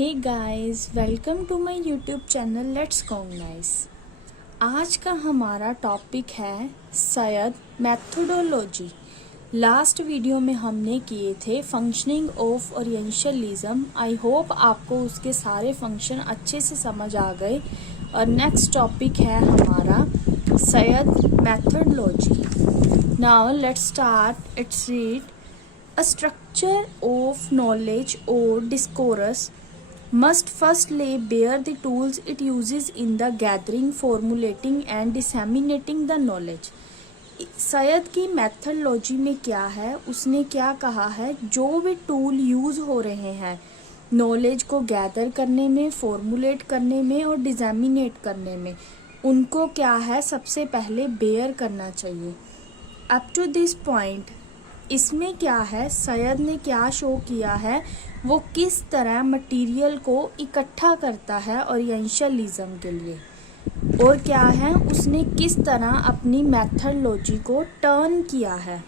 Hey guys, welcome to my YouTube channel let's cognize. आज का हमारा टॉपिक है सयद मैथोडोलॉजी। लास्ट वीडियो में हमने किए थे functioning of orientalism. I hope आपको उसके सारे फंक्शन अच्छे से समझ आ गए। और नेक्स्ट टॉपिक है हमारा Said methodology. Now let's start. It's read A structure of knowledge or discourse must first lay bare the tools it uses in the gathering, formulating and disseminating the knowledge. Syed की methodology में क्या है, उसने क्या कहा है, जो भी टूल यूज़ हो रहे हैं नॉलेज को गैदर करने में, फॉर्मुलेट करने में और डिसेमिनेट करने में, उनको क्या है सबसे पहले बेयर करना चाहिए। अप टू दिस पॉइंट इसमें क्या है, सयद ने क्या शो किया है, वो किस तरह मटेरियल को इकट्ठा करता है ओरिएंटलिज्म के लिए, और क्या है उसने किस तरह अपनी मैथोडोलॉजी को टर्न किया है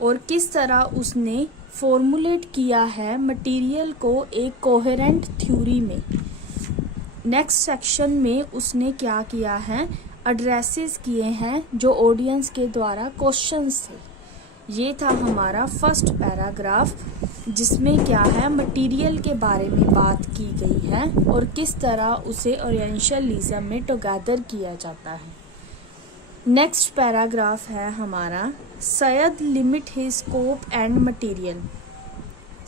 और किस तरह उसने फॉर्मुलेट किया है मटेरियल को एक कोहेरेंट थ्योरी में। नेक्स्ट सेक्शन में उसने क्या किया है, एड्रेसेस किए हैं जो ऑडियंस के द्वारा क्वेश्चंस थे। ये था हमारा फर्स्ट पैराग्राफ, जिसमें क्या है मटेरियल के बारे में बात की गई है और किस तरह उसे ओरिएंटलिज्म में टुगेदर किया जाता है। नेक्स्ट पैराग्राफ है हमारा Said limit his scope and material.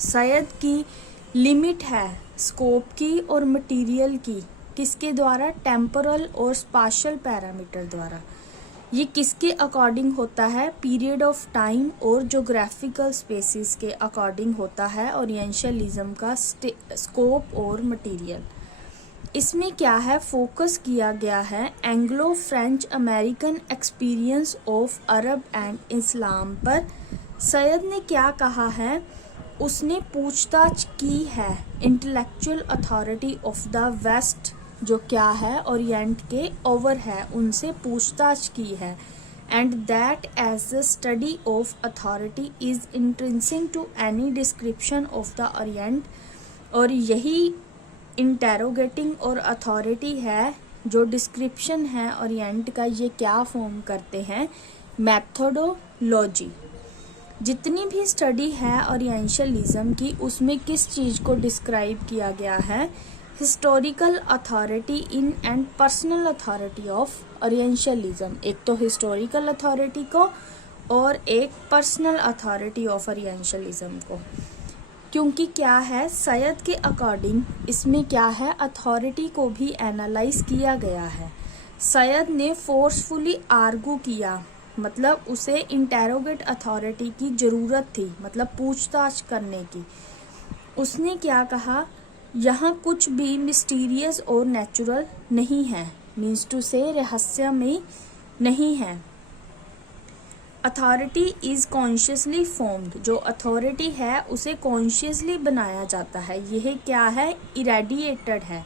Said की लिमिट है स्कोप की और मटेरियल की, किसके द्वारा, टेम्पोरल और स्पाशियल पैरामीटर द्वारा। ये किसके अकॉर्डिंग होता है, पीरियड ऑफ टाइम और जोग्राफिकल स्पेसिस के अकॉर्डिंग होता है ओरिएंटलिज्म का स्कोप और मटेरियल। इसमें क्या है, फोकस किया गया है Anglo French American experience of Arab and Islam पर। सयद ने क्या कहा है, उसने पूछताछ की है intellectual authority of the West, जो क्या है ओरिएंट के ओवर है, उनसे पूछताछ की है। And that as the study of authority is intrinsic to any description of the Orient, और यही इंटेरोगेटिंग और अथॉरिटी है जो डिस्क्रिप्शन है ओरिएंट का, ये क्या फॉर्म करते हैं, मैथोडोलॉजी। जितनी भी स्टडी है ओरिएंटलिज्म की, उसमें किस चीज़ को डिस्क्राइब किया गया है, historical authority in and personal authority of orientalism. एक तो हिस्टोरिकल अथॉरिटी को और एक पर्सनल अथॉरिटी ऑफ ओरिएंटलिज्म को। क्योंकि क्या है, सयद के अकॉर्डिंग इसमें क्या है, अथॉरिटी को भी एनालाइज किया गया है। सयद ने फोर्सफुली आर्गू किया, मतलब उसे इंटेरोगेट अथॉरिटी की ज़रूरत थी, मतलब पूछताछ करने की। उसने क्या कहा, यहाँ कुछ भी मिस्टीरियस और नेचुरल नहीं है, मीन्स टू से रहस्यमय नहीं है। अथॉरिटी इज कॉन्शियसली फॉर्म्ड, जो अथॉरिटी है उसे कॉन्शियसली बनाया जाता है। यह क्या है, इरेडिएटेड है,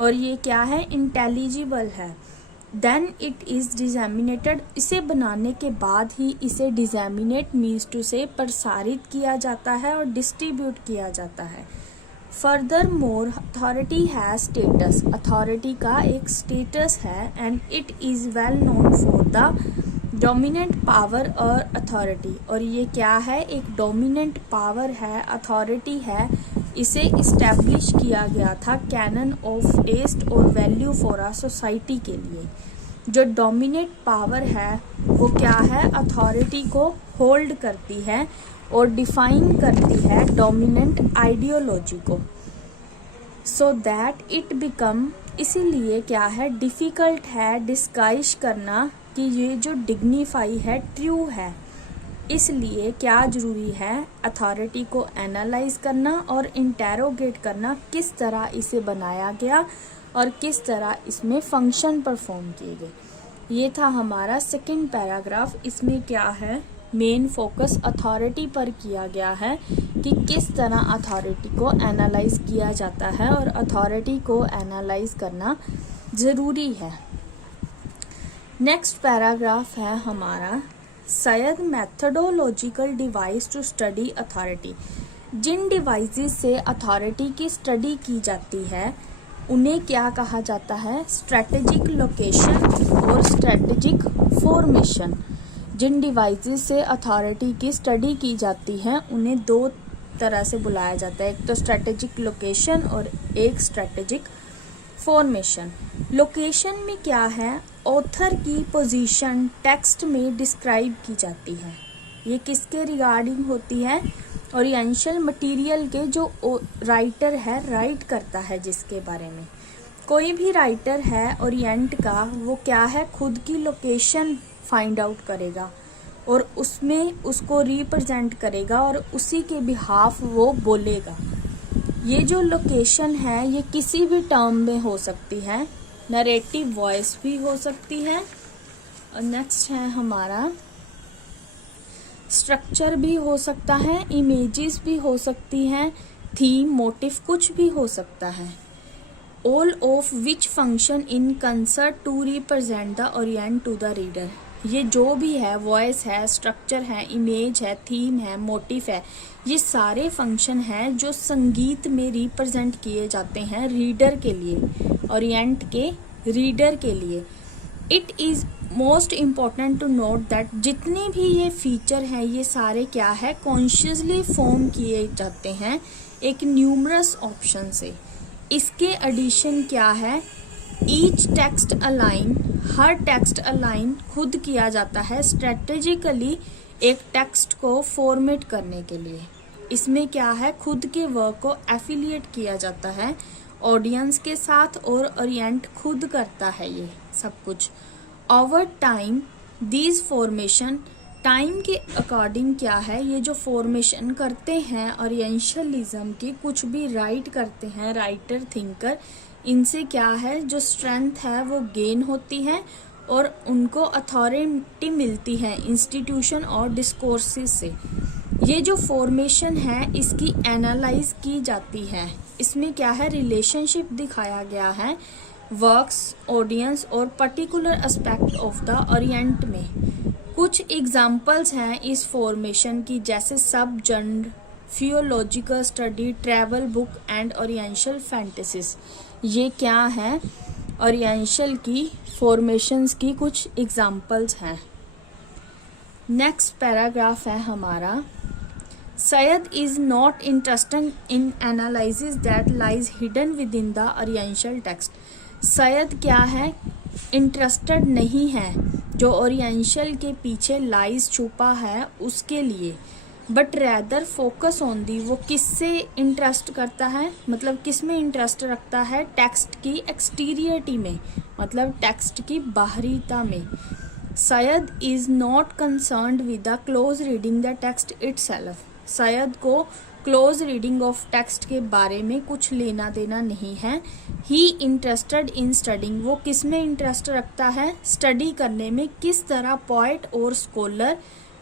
और ये क्या है, इंटेलिजिबल है। देन इट इज डिसेमिनेटेड, इसे बनाने के बाद ही इसे डिसेमिनेट मीन्स टू से प्रसारित किया जाता है और डिस्ट्रीब्यूट किया जाता है। Further more authority has status, authority का एक स्टेटस है। And it is well known for the dominant power और अथॉरिटी, और ये क्या है, एक डोमिनेंट पावर है, अथॉरिटी है। इसे इस्टेब्लिश किया गया था कैनन ऑफ टेस्ट और वैल्यू फॉर अ सोसाइटी के लिए। जो डोमिनेंट पावर है वो क्या है, अथॉरिटी को होल्ड करती है और डिफाइन करती है डोमिनेंट आइडियोलॉजी को, सो दैट इट बिकम, इसीलिए क्या है, डिफ़िकल्ट है डिस्गाइज करना कि ये जो डिग्निफाई है ट्रू है। इसलिए क्या ज़रूरी है, अथॉरिटी को एनालाइज करना और इंटेरोगेट करना, किस तरह इसे बनाया गया और किस तरह इसमें फंक्शन परफॉर्म किए गए। ये था हमारा सेकंड पैराग्राफ। इसमें क्या है, मेन फोकस अथॉरिटी पर किया गया है कि किस तरह अथॉरिटी को एनालाइज किया जाता है और अथॉरिटी को एनालाइज करना ज़रूरी है। नेक्स्ट पैराग्राफ है हमारा Said methodological device to study authority. जिन डिवाइसेस से अथॉरिटी की स्टडी की जाती है उन्हें क्या कहा जाता है? स्ट्रेटेजिक लोकेशन और स्ट्रेटेजिक फॉर्मेशन। जिन डिवाइसेस से अथॉरिटी की स्टडी की जाती है उन्हें दो तरह से बुलाया जाता है, एक तो स्ट्रेटेजिक लोकेशन और एक स्ट्रेटेजिक फॉर्मेशन। लोकेशन में क्या है? ऑथर की पोजीशन टेक्स्ट में डिस्क्राइब की जाती है। ये किसके रिगार्डिंग होती है? ओरिएंटल मटेरियल के जो राइटर है, राइट करता है जिसके बारे में। कोई भी राइटर है ओरिएंट का, वो क्या है? खुद की लोकेशन फाइंड आउट करेगा और उसमें उसको रिप्रेजेंट करेगा और उसी के बिहाफ वो बोलेगा। ये जो लोकेशन है ये किसी भी टर्म में हो सकती है, नरेटिव वॉइस भी हो सकती है, और नेक्स्ट है हमारा स्ट्रक्चर भी हो सकता है, इमेजेस भी हो सकती हैं, थीम, मोटिव, कुछ भी हो सकता है। All of which function in concert to represent the orient to the reader. ये जो भी है, वॉइस है, स्ट्रक्चर है, इमेज है, थीम है, मोटिव है, ये सारे फंक्शन हैं जो संगीत में रिप्रेजेंट किए जाते हैं रीडर के लिए, ओरिएंट के रीडर के लिए। It is most important to note that जितने भी ये फीचर हैं ये सारे क्या है? कॉन्शियसली फॉर्म किए जाते हैं एक न्यूमरस ऑप्शन से। इसके एडिशन क्या है? ईच टेक्स्ट अलाइन, हर टेक्स्ट अलाइन खुद किया जाता है स्ट्रेटेजिकली एक टेक्स्ट को फॉर्मेट करने के लिए। इसमें क्या है? खुद के वर्क को एफिलिएट किया जाता है ऑडियंस के साथ और ओरिएंट खुद करता है ये सब कुछ। Over time these formation, time के अकॉर्डिंग क्या है? ये जो फॉर्मेशन करते हैं ओरिएंटलिज्म की, कुछ भी राइट करते हैं राइटर थिंकर, इनसे क्या है? जो स्ट्रेंथ है वो गेन होती है और उनको अथॉरिटी मिलती है इंस्टीट्यूशन और डिस्कोर्सेस से। ये जो फॉर्मेशन है इसकी एनालाइज की जाती है। इसमें क्या है? रिलेशनशिप दिखाया गया है वर्क्स, ऑडियंस और particular aspect of the Orient में। कुछ एग्जाम्पल्स हैं इस फॉर्मेशन की, जैसे सब genre, theological study, travel book and oriental fantasies. ये क्या है? ओरिएंटल की फॉर्मेशंस की कुछ एग्जाम्पल्स हैं। नेक्स्ट पैराग्राफ है हमारा, Syed is not interested in analysis that lies hidden within the Oriental text. Syed क्या है? इंटरेस्टेड नहीं है जो ओरिएंटल के पीछे लाइज छुपा है उसके लिए, but rather focus on the, वो किससे इंटरेस्ट करता है? मतलब किस में इंटरेस्ट रखता है? टेक्स्ट की एक्सटीरियरिटी में, मतलब टेक्स्ट की बाहरीता में। Syed is not concerned with the close reading the text itself. Syed को क्लोज रीडिंग ऑफ टेक्स्ट के बारे में कुछ लेना देना नहीं है। ही इंटरेस्टेड इन स्टडिंग, वो किस में इंटरेस्ट रखता है? स्टडी करने में, किस तरह पोएट और स्कॉलर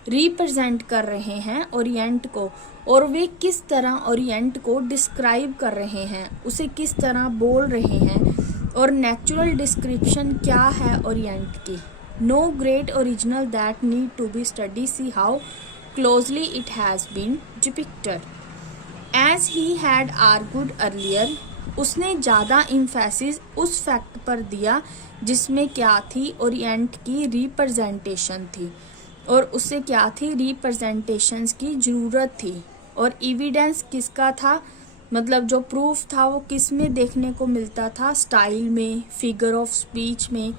रिप्रेजेंट कर रहे हैं ओरिएंट को और वे किस तरह ओरिएंट को डिस्क्राइब कर रहे हैं, उसे किस तरह बोल रहे हैं, और नेचुरल डिस्क्रिप्शन क्या है ओरिएंट की। No great original that need to be study, see how closely it has been depicted. As he had argued earlier, उसने ज़्यादा इम्फेसिस उस फैक्ट पर दिया जिसमें क्या थी? ओरिएंट की रिप्रेजेंटेशन थी और उससे क्या थी? रिप्रेजेंटेशंस की ज़रूरत थी। और एविडेंस किसका था? मतलब जो प्रूफ था वो किस में देखने को मिलता था? स्टाइल में, फिगर ऑफ स्पीच में,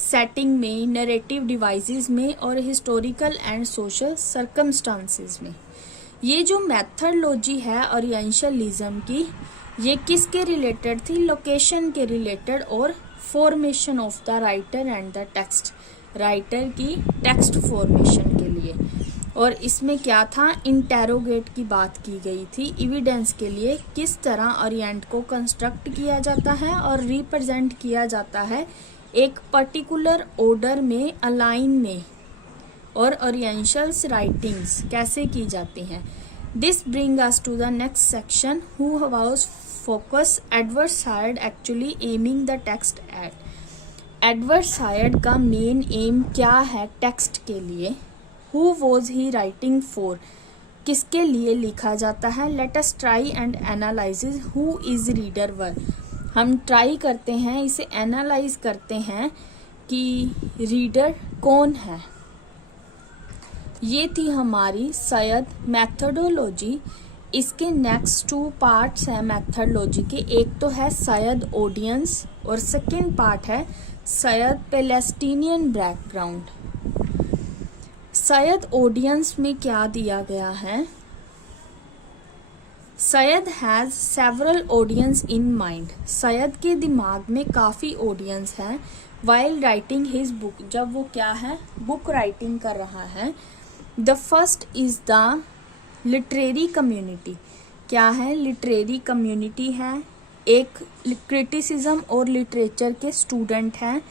सेटिंग में, नरेटिव डिवाइसेस में और हिस्टोरिकल एंड सोशल सर्कमस्टांसेस में। ये जो मेथडोलॉजी है ओरिएंटलिज्म की, ये किसके रिलेटेड थी? लोकेशन के रिलेटेड और formation of the writer and the text, writer की टेक्स्ट फॉर्मेशन के लिए। और इसमें क्या था? इंटेरोगेट की बात की गई थी एविडेंस के लिए, किस तरह ओरिएंट को कंस्ट्रक्ट किया जाता है और रिप्रेजेंट किया जाता है एक पर्टिकुलर ऑर्डर में, अलाइन में, और ओरिएंटल्स राइटिंग्स कैसे की जाती हैं। This bring us to the next section, who was focus Edward Said actually aiming the text at. Edward Said का मेन एम क्या है टेक्स्ट के लिए? Who was he writing for? किसके लिए लिखा जाता है। Let us try and analyse who is reader were. हम ट्राई करते हैं, इसे एनालाइज करते हैं कि रीडर कौन है। ये थी हमारी सैयद मेथोडोलॉजी। इसके नेक्स्ट 2 पार्ट्स हैं मेथोडोलॉजी के। एक तो है सैयद ऑडियंस और सेकंड पार्ट है Syed Palestinian background. Syed audience में क्या दिया गया है। Syed has several audience in mind. Syed के दिमाग में काफ़ी ऑडियंस है वाइल राइटिंग हिज बुक। जब वो क्या है, बुक राइटिंग कर रहा है। The first is the literary community. क्या है, लिटरेरी कम्युनिटी है। एक क्रिटिसिज्म और लिटरेचर के स्टूडेंट हैं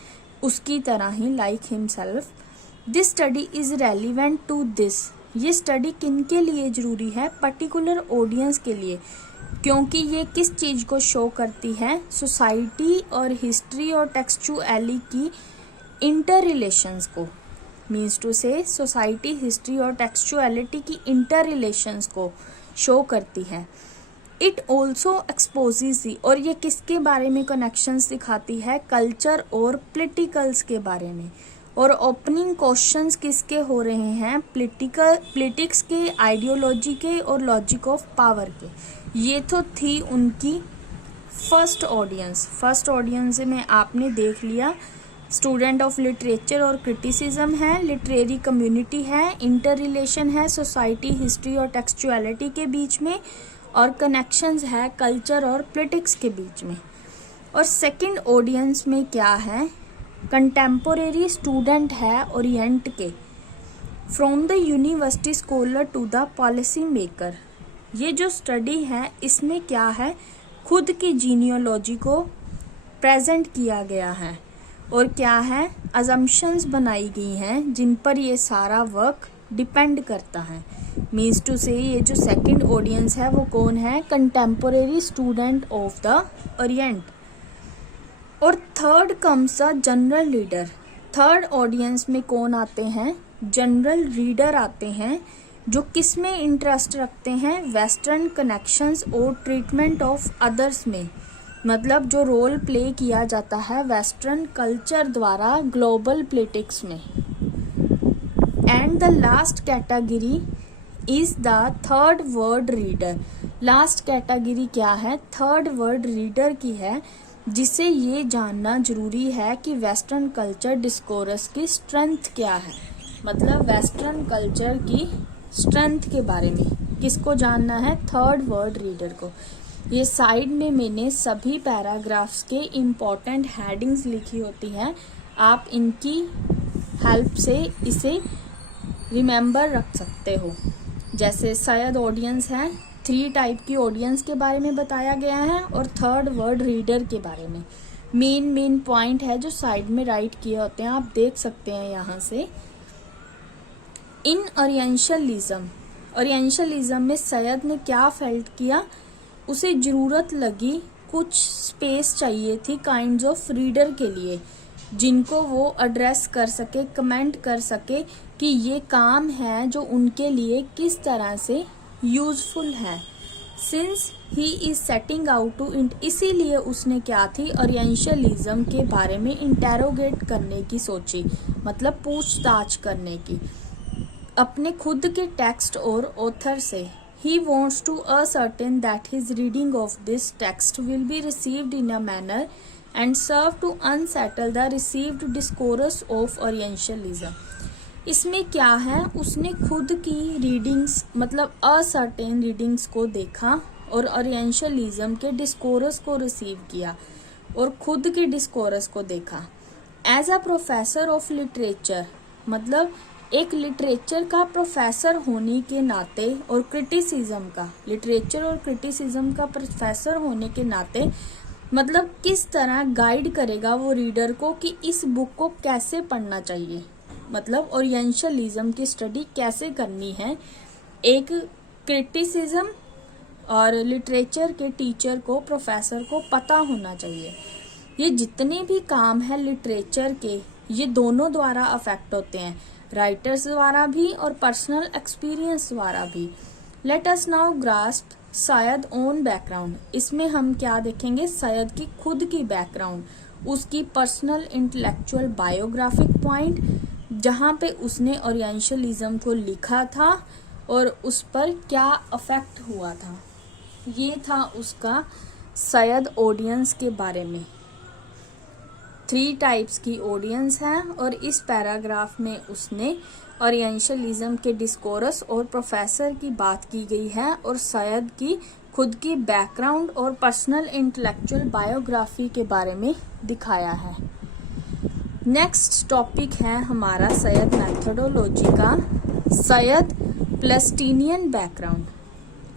उसकी तरह ही, like himself. This study is relevant to this. ये स्टडी किन के लिए ज़रूरी है, पर्टिकुलर ऑडियंस के लिए, क्योंकि ये किस चीज़ को शो करती है, सोसाइटी और हिस्ट्री और टेक्सचुअली की इंटर रिलेशंस को। मीन्स टू से सोसाइटी, हिस्ट्री और टेक्सचुअलिटी की इंटर रिलेशंस को शो करती है। इट ऑल्सो एक्सपोजेस दी, और ये किसके बारे में कनेक्शंस दिखाती है, कल्चर और पॉलिटिकल्स के बारे में। और ओपनिंग क्वेश्चंस किसके हो रहे हैं, पॉलिटिक्स के, आइडियोलॉजी के और लॉजिक ऑफ पावर के। ये तो थी उनकी फर्स्ट ऑडियंस। फर्स्ट ऑडियंस में आपने देख लिया स्टूडेंट ऑफ लिटरेचर और क्रिटिसिज्म है, लिटरेरी कम्युनिटी है, इंटर रिलेशन है सोसाइटी, हिस्ट्री और टेक्सचुअलिटी के बीच में, और कनेक्शंस है कल्चर और पॉलिटिक्स के बीच में। और सेकंड ऑडियंस में क्या है, कंटेम्पोरेरी स्टूडेंट है ओरिएंट के, from the university scholar to the policy maker. ये जो स्टडी है इसमें क्या है, खुद की जीनियोलॉजी को प्रेजेंट किया गया है और क्या है, अजम्पशंस बनाई गई हैं जिन पर ये सारा वर्क डिपेंड करता है। मीन्स टू से ये जो सेकंड ऑडियंस है वो कौन है, contemporary student of the Orient. और third comes a general reader. Third audience में कौन आते हैं, जनरल रीडर आते हैं, जो किस में इंटरेस्ट रखते हैं, वेस्टर्न कनेक्शंस और ट्रीटमेंट ऑफ अदर्स में। मतलब जो रोल प्ले किया जाता है वेस्टर्न कल्चर द्वारा ग्लोबल पॉलिटिक्स में। And the last category is the third world reader. Last category क्या है, थर्ड वर्ल्ड रीडर की है, जिसे ये जानना जरूरी है कि वेस्टर्न कल्चर डिस्कोर्स की स्ट्रेंथ क्या है। मतलब वेस्टर्न कल्चर की स्ट्रेंथ के बारे में किसको जानना है, थर्ड वर्ल्ड रीडर को। ये साइड में मैंने सभी पैराग्राफ्स के इम्पोर्टेंट हेडिंग्स लिखी होती हैं, आप इनकी हेल्प से इसे रिमेंबर रख सकते हो। जैसे सैयद ऑडियंस है, 3 टाइप की ऑडियंस के बारे में बताया गया है, और थर्ड वर्ल्ड रीडर के बारे में मेन पॉइंट है जो साइड में राइट किए होते हैं, आप देख सकते हैं यहाँ से। इन ओरिएंटलिज्म में सैयद ने क्या फेल्ट किया, उसे ज़रूरत लगी, कुछ स्पेस चाहिए थी काइंड्स ऑफ रीडर के लिए, जिनको वो एड्रेस कर सके, कमेंट कर सके कि ये काम है जो उनके लिए किस तरह से यूजफुल है। Since he is setting out to इंट, इसीलिए उसने क्या थी, ओरिएंटलिज्म के बारे में इंटेरोगेट करने की सोची, मतलब पूछताछ करने की अपने खुद के टेक्स्ट और ऑथर से। He wants to ascertain that his reading of this text will be received in a manner and serve to unsettle the received discourse of Orientalism. इसमें क्या है, उसने खुद की रीडिंग्स मतलब असर्टेन रीडिंग्स को देखा और ओरिएंटलिज्म के डिस्कोरस को रिसीव किया और खुद के डिस्कोरस को देखा। As a professor of literature, मतलब एक लिटरेचर का प्रोफेसर होने के नाते और क्रिटिसिज्म का, लिटरेचर और क्रिटिसिज्म का प्रोफेसर होने के नाते, मतलब किस तरह गाइड करेगा वो रीडर को कि इस बुक को कैसे पढ़ना चाहिए, मतलब ओरिएंटलिज्म की स्टडी कैसे करनी है। एक क्रिटिसिज्म और लिटरेचर के टीचर को, प्रोफेसर को पता होना चाहिए। ये जितने भी काम है लिटरेचर के, ये दोनों द्वारा अफेक्ट होते हैं, राइटर्स द्वारा भी और पर्सनल एक्सपीरियंस द्वारा भी। Let us now grasp Syed own background. इसमें हम क्या देखेंगे, सैयद की खुद की बैकग्राउंड, उसकी पर्सनल इंटेलेक्चुअल बायोग्राफिक पॉइंट, जहाँ पे उसने ओरिएंटलिज्म को लिखा था और उस पर क्या अफेक्ट हुआ था। ये था उसका सैयद ऑडियंस के बारे में। 3 टाइप्स की ऑडियंस है और इस पैराग्राफ में उसने ओरिएंटलिज्म के डिस्कोरस और प्रोफेसर की बात की गई है और सैयद की खुद की बैकग्राउंड और पर्सनल इंटेलेक्चुअल बायोग्राफी के बारे में दिखाया है। नेक्स्ट टॉपिक है हमारा सैयद मेथोडोलॉजी का, सैयद प्लस्टीनियन बैकग्राउंड।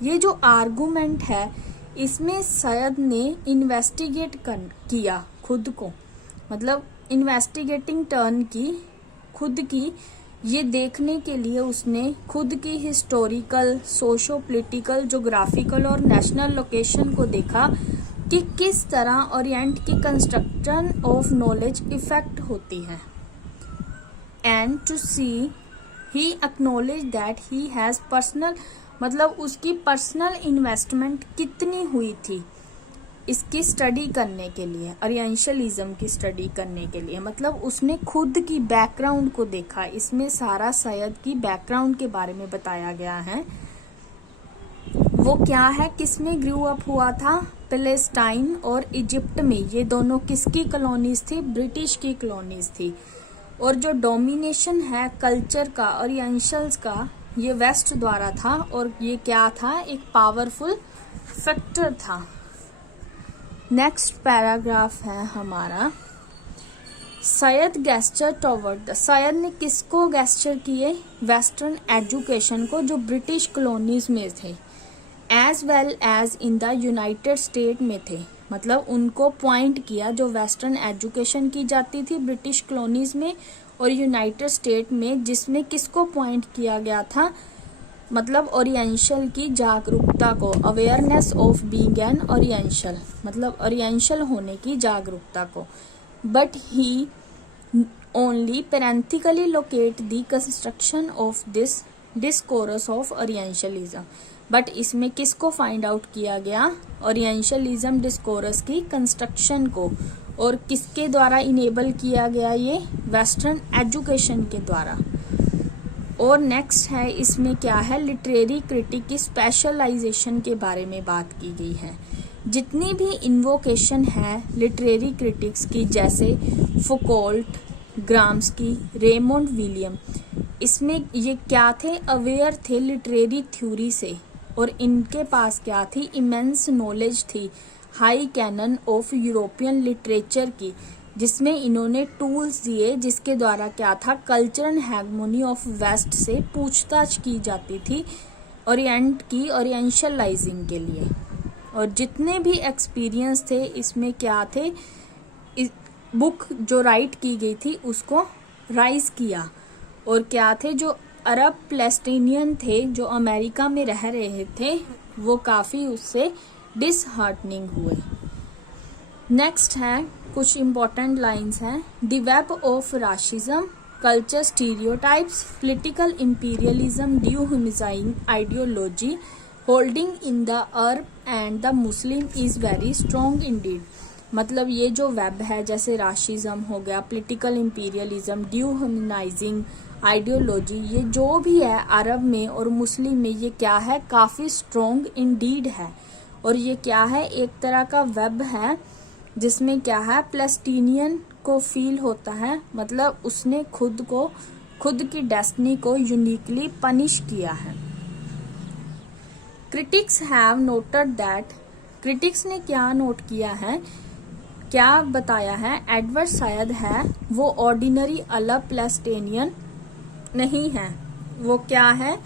ये जो आर्गुमेंट है इसमें सैयद ने इन्वेस्टिगेट किया खुद को, मतलब इन्वेस्टिगेटिंग टर्न की खुद की, ये देखने के लिए उसने खुद की हिस्टोरिकल, सोशो पोलिटिकल, जोग्राफिकल और नेशनल लोकेशन को देखा कि किस तरह ओरिएंट की कंस्ट्रक्शन ऑफ नॉलेज इफेक्ट होती है। And to see he acknowledge that he has personal, मतलब उसकी पर्सनल इन्वेस्टमेंट कितनी हुई थी इसकी स्टडी करने के लिए, ओरिएंटलिज्म की स्टडी करने के लिए, मतलब उसने खुद की बैकग्राउंड को देखा। इसमें सारा सैयद की बैकग्राउंड के बारे में बताया गया है। वो क्या है, किसमें ग्रू अप हुआ था, पैलेस्टाइन और इजिप्ट में। ये दोनों किसकी कॉलोनीज थी, ब्रिटिश की कॉलोनीज थी। और जो डोमिनेशन है कल्चर का, ओरिएंटल्स का, ये वेस्ट द्वारा था और ये क्या था, एक पावरफुल फैक्टर था। नेक्स्ट पैराग्राफ है हमारा सैयद गेस्चर टॉवर्ड द, सैयद ने किसको गेस्चर किए, वेस्टर्न एजुकेशन को जो ब्रिटिश कॉलोनीज में थे, as well as in the United State में थे, मतलब उनको पॉइंट किया जो वेस्टर्न एजुकेशन की जाती थी ब्रिटिश कॉलोनीज में और यूनाइटेड स्टेट में, जिसमें किसको पॉइंट किया गया था, मतलब ओरिएंटल की जागरूकता को, awareness of being an oriental, मतलब ओरिएंटल होने की जागरूकता को। But he only parenthetically locate the construction of this discourse of orientalism. But इसमें किसको फाइंड आउट किया गया, ओरिएंटलिज्म डिस्कोर्स की कंस्ट्रक्शन को, और किसके द्वारा इनेबल किया गया, ये वेस्टर्न एजुकेशन के द्वारा। और नेक्स्ट है इसमें क्या है, लिटरेरी क्रिटिक की स्पेशलाइजेशन के बारे में बात की गई है। जितनी भी इन्वोकेशन है लिटरेरी क्रिटिक्स की, जैसे फुकोल्ट, ग्राम्स्की, रेमोंड विलियम, इसमें ये क्या थे, अवेयर थे लिटरेरी थ्योरी से और इनके पास क्या थी, इमेंस नॉलेज थी high canon of European literature की, जिसमें इन्होंने टूल्स दिए जिसके द्वारा क्या था, कल्चरल हैगमोनी ऑफ वेस्ट से पूछताछ की जाती थी ओरिएंट की ओरिएंटलाइजिंग के लिए। और जितने भी एक्सपीरियंस थे इसमें क्या थे, बुक जो राइट की गई थी उसको राइज किया। और क्या थे, जो अरब पैलेस्टीनियन थे जो अमेरिका में रह रहे थे वो काफ़ी उससे डिसहार्टनिंग हुए। नेक्स्ट है कुछ इम्पोर्टेंट लाइंस हैं, the web of racism, culture stereotypes, political imperialism, dehumanising ideology holding in the Arab and the Muslim is very strong indeed. मतलब ये जो वेब है, जैसे राशिज्म हो गया, पॉलिटिकल इंपीरियलिज्म, डिह्यूमनाइजिंग आइडियोलॉजी, ये जो भी है अरब में और मुस्लिम में, ये क्या है, काफ़ी स्ट्रॉन्ग इंडीड है। और ये क्या है, एक तरह का वेब है जिसमें क्या है, पैलेस्टीनियन को फील होता है, मतलब उसने खुद की डेस्टिनी को यूनिकली पनिश किया है। Critics have noted that, critics ने क्या नोट किया है, क्या बताया है, एडवर्ड सैयद है वो ऑर्डिनरी अरब पैलेस्टीनियन नहीं है, वो क्या है,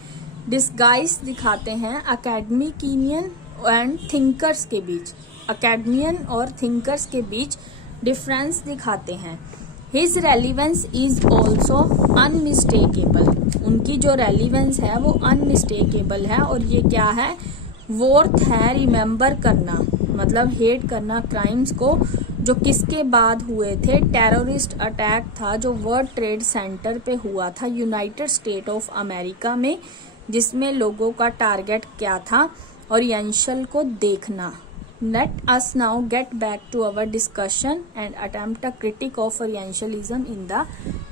डिस्गाइज दिखाते हैं अकेडमिकियन एंड थिंकर्स के बीच, अकेडमियन और थिंकर्स के बीच डिफरेंस दिखाते हैं। His relevance is also unmistakable, उनकी जो रेलिवेंस है वो अनमिस्टेकेबल है। और ये क्या है, वर्थ है रिमेम्बर करना, मतलब हेट करना क्राइम्स को जो किसके बाद हुए थे, टेररिस्ट अटैक था जो वर्ल्ड ट्रेड सेंटर पे हुआ था यूनाइटेड स्टेट ऑफ अमेरिका में, जिसमें लोगों का टारगेट क्या था, ओरिएंटल को देखना। Let us now get back to our discussion and attempt a critique of Orientalism in the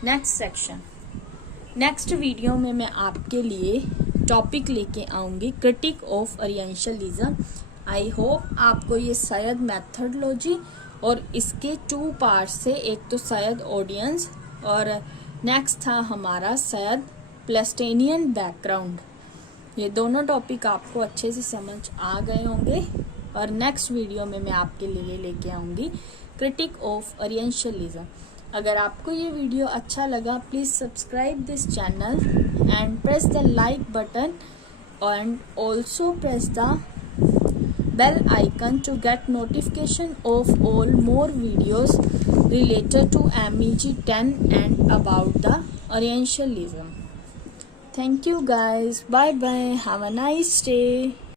next section. Next video में मैं आपके लिए टॉपिक लेके आऊँगी critic of orientalism. I hope आपको ये सैयद मेथडोलॉजी और इसके 2 पार्ट से, एक तो सैयद ऑडियंस और नेक्स्ट था हमारा सैयद प्लेस्टेनियन बैकग्राउंड, ये दोनों टॉपिक आपको अच्छे से समझ आ गए होंगे। और नेक्स्ट वीडियो में मैं आपके लिए लेके आऊँगी क्रिटिक ऑफ ओरिएंटलिज्म। अगर आपको ये वीडियो अच्छा लगा, please subscribe this channel and press the like button and also press the bell icon to get notification of all more videos related to MEG 10 and about the Orientalism. Thank you guys. Bye bye. Have a nice day.